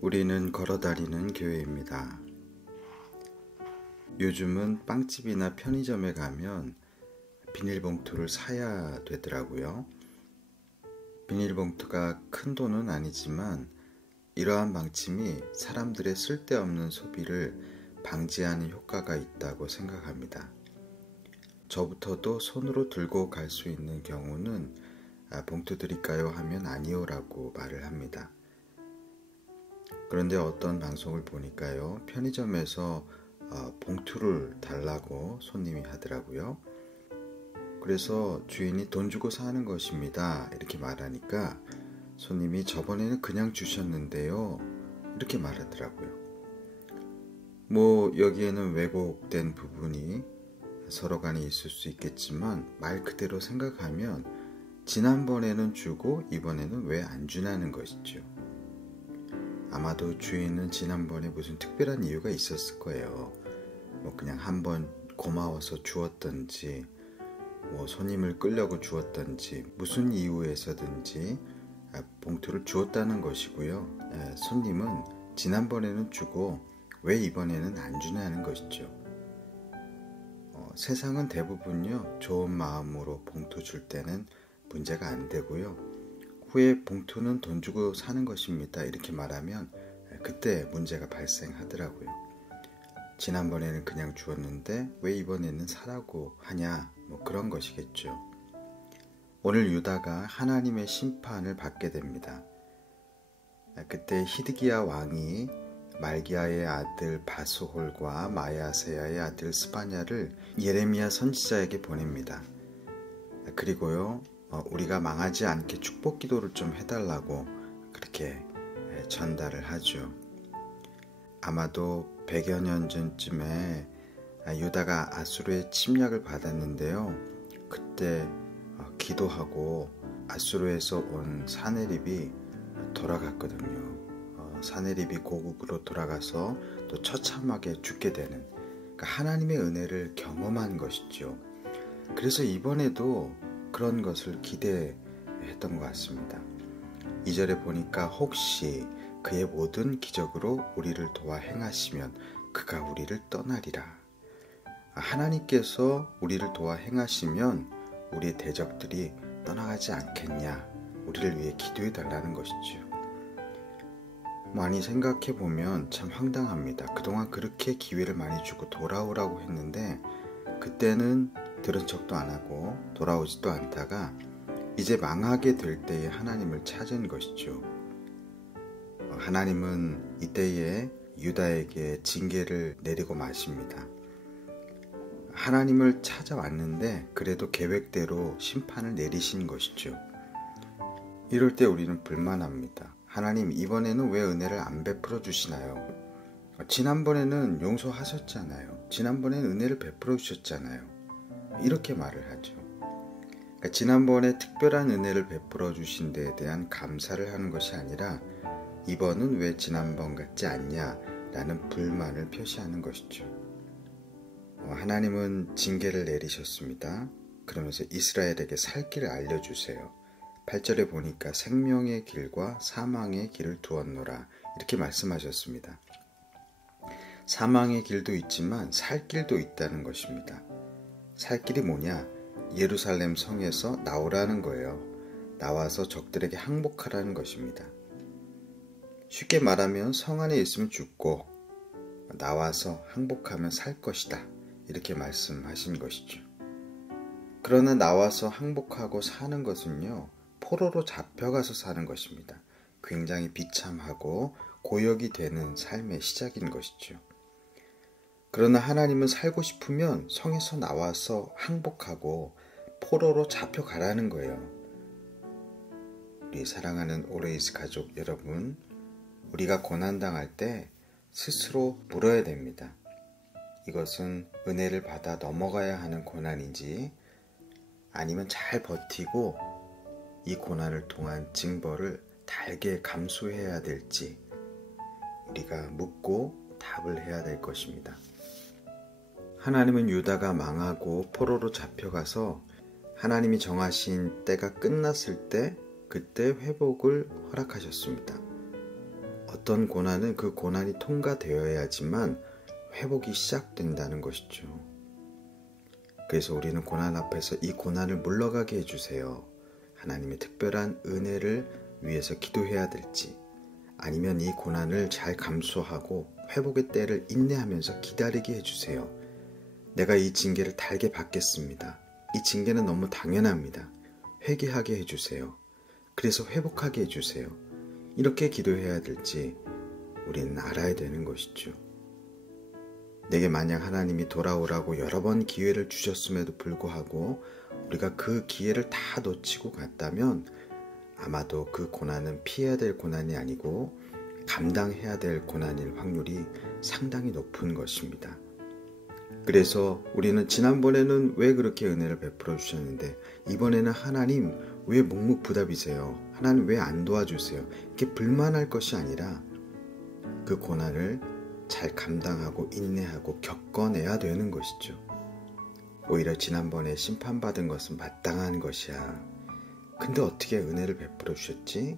우리는 걸어다니는 교회입니다. 요즘은 빵집이나 편의점에 가면 비닐봉투를 사야 되더라고요. 비닐봉투가 큰 돈은 아니지만 이러한 방침이 사람들의 쓸데없는 소비를 방지하는 효과가 있다고 생각합니다. 저부터도 손으로 들고 갈 수 있는 경우는 봉투 드릴까요? 하면 아니요라고 말을 합니다. 그런데 어떤 방송을 보니까요, 편의점에서 봉투를 달라고 손님이 하더라고요. 그래서 주인이 돈 주고 사는 것입니다 이렇게 말하니까 손님이 저번에는 그냥 주셨는데요 이렇게 말하더라고요. 여기에는 왜곡된 부분이 서로 간에 있을 수 있겠지만 말 그대로 생각하면 지난번에는 주고 이번에는 왜 안 주냐는 것이죠. 아마도 주인은 지난번에 무슨 특별한 이유가 있었을 거예요. 그냥 한번 고마워서 주었던지 손님을 끌려고 주었던지 무슨 이유에서든지 봉투를 주었다는 것이고요. 손님은 지난번에는 주고 왜 이번에는 안 주냐는 것이죠. 세상은 대부분요 좋은 마음으로 봉투 줄 때는 문제가 안 되고요. 후에 봉투는 돈 주고 사는 것입니다 이렇게 말하면 그때 문제가 발생하더라고요. 지난번에는 그냥 주었는데 왜 이번에는 사라고 하냐 그런 것이겠죠. 오늘 유다가 하나님의 심판을 받게 됩니다. 그때 히드기야 왕이 말기야의 아들 바스홀과 마야세야의 아들 스바냐를 예레미야 선지자에게 보냅니다. 그리고요 우리가 망하지 않게 축복 기도를 좀 해달라고 그렇게 전달을 하죠. 아마도 100여 년 전쯤에 유다가 아수르의 침략을 받았는데요. 그때 기도하고 아수르에서 온 사네립이 돌아갔거든요. 사네립이 고국으로 돌아가서 또 처참하게 죽게 되는 하나님의 은혜를 경험한 것이죠. 그래서 이번에도 그런 것을 기대했던 것 같습니다. 2절에 보니까 혹시 그의 모든 기적으로 우리를 도와 행하시면 그가 우리를 떠나리라. 하나님께서 우리를 도와 행하시면 우리의 대적들이 떠나가지 않겠냐, 우리를 위해 기도해 달라는 것이죠. 많이 생각해보면 참 황당합니다. 그동안 그렇게 기회를 많이 주고 돌아오라고 했는데 그때는 들은 척도 안 하고 돌아오지도 않다가 이제 망하게 될 때에 하나님을 찾은 것이죠. 하나님은 이때에 유다에게 징계를 내리고 마십니다. 하나님을 찾아왔는데 그래도 계획대로 심판을 내리신 것이죠. 이럴 때 우리는 불만합니다. 하나님, 이번에는 왜 은혜를 안 베풀어 주시나요? 지난번에는 용서하셨잖아요. 지난번에는 은혜를 베풀어 주셨잖아요. 이렇게 말을 하죠. 지난번에 특별한 은혜를 베풀어 주신 데에 대한 감사를 하는 것이 아니라 이번은 왜 지난번 같지 않냐 라는 불만을 표시하는 것이죠. 하나님은 징계를 내리셨습니다. 그러면서 이스라엘에게 살 길을 알려주세요. 8절에 보니까 생명의 길과 사망의 길을 두었노라 이렇게 말씀하셨습니다. 사망의 길도 있지만 살 길도 있다는 것입니다. 살 길이 뭐냐? 예루살렘 성에서 나오라는 거예요. 나와서 적들에게 항복하라는 것입니다. 쉽게 말하면 성 안에 있으면 죽고 나와서 항복하면 살 것이다 이렇게 말씀하신 것이죠. 그러나 나와서 항복하고 사는 것은요 포로로 잡혀가서 사는 것입니다. 굉장히 비참하고 고역이 되는 삶의 시작인 것이죠. 그러나 하나님은 살고 싶으면 성에서 나와서 항복하고 포로로 잡혀가라는 거예요. 우리 사랑하는 오레이스 가족 여러분, 우리가 고난당할 때 스스로 물어야 됩니다. 이것은 은혜를 받아 넘어가야 하는 고난인지 아니면 잘 버티고 이 고난을 통한 징벌을 달게 감수해야 될지 우리가 묻고 답을 해야 될 것입니다. 하나님은 유다가 망하고 포로로 잡혀가서 하나님이 정하신 때가 끝났을 때 그때 회복을 허락하셨습니다. 어떤 고난은 그 고난이 통과되어야지만 회복이 시작된다는 것이죠. 그래서 우리는 고난 앞에서 이 고난을 물러가게 해주세요. 하나님의 특별한 은혜를 위해서 기도해야 될지, 아니면 이 고난을 잘 감수하고 회복의 때를 인내하면서 기다리게 해주세요. 내가 이 징계를 달게 받겠습니다. 이 징계는 너무 당연합니다. 회개하게 해주세요. 그래서 회복하게 해주세요. 이렇게 기도해야 될지 우리는 알아야 되는 것이죠. 내게 만약 하나님이 돌아오라고 여러 번 기회를 주셨음에도 불구하고 우리가 그 기회를 다 놓치고 갔다면 아마도 그 고난은 피해야 될 고난이 아니고 감당해야 될 고난일 확률이 상당히 높은 것입니다. 그래서 우리는 지난번에는 왜 그렇게 은혜를 베풀어 주셨는데 이번에는 하나님 왜 묵묵부답이세요? 하나님 왜 안 도와주세요? 이렇게 불만할 것이 아니라 그 고난을 잘 감당하고 인내하고 겪어내야 되는 것이죠. 오히려 지난번에 심판받은 것은 마땅한 것이야. 근데 어떻게 은혜를 베풀어 주셨지?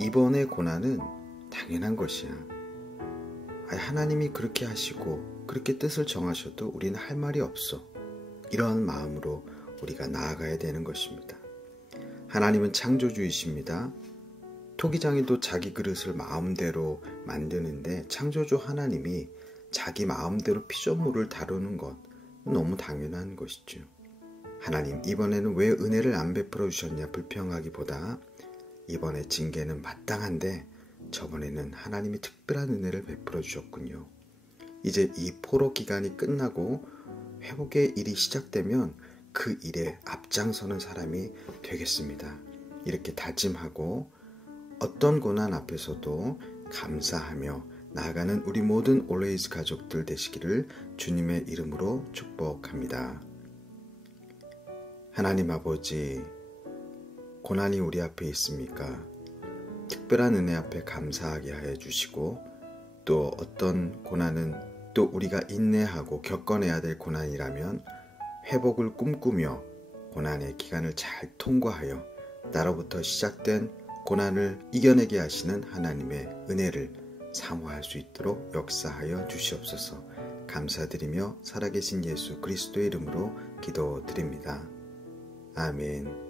이번의 고난은 당연한 것이야. 하나님이 그렇게 하시고 그렇게 뜻을 정하셔도 우리는 할 말이 없어. 이런 마음으로 우리가 나아가야 되는 것입니다. 하나님은 창조주이십니다. 토기장이도 자기 그릇을 마음대로 만드는데 창조주 하나님이 자기 마음대로 피조물을 다루는 것 너무 당연한 것이죠. 하나님 이번에는 왜 은혜를 안 베풀어 주셨냐 불평하기보다 이번에 징계는 마땅한데 저번에는 하나님이 특별한 은혜를 베풀어 주셨군요. 이제 이 포로 기간이 끝나고 회복의 일이 시작되면 그 일에 앞장서는 사람이 되겠습니다. 이렇게 다짐하고 어떤 고난 앞에서도 감사하며 나아가는 우리 모든 올웨이즈 가족들 되시기를 주님의 이름으로 축복합니다. 하나님 아버지, 고난이 우리 앞에 있습니까? 특별한 은혜 앞에 감사하게 하여 주시고 또 어떤 고난은 또 우리가 인내하고 겪어내야 될 고난이라면 회복을 꿈꾸며 고난의 기간을 잘 통과하여 나로부터 시작된 고난을 이겨내게 하시는 하나님의 은혜를 사모할 수 있도록 역사하여 주시옵소서. 감사드리며 살아계신 예수 그리스도의 이름으로 기도드립니다. 아멘.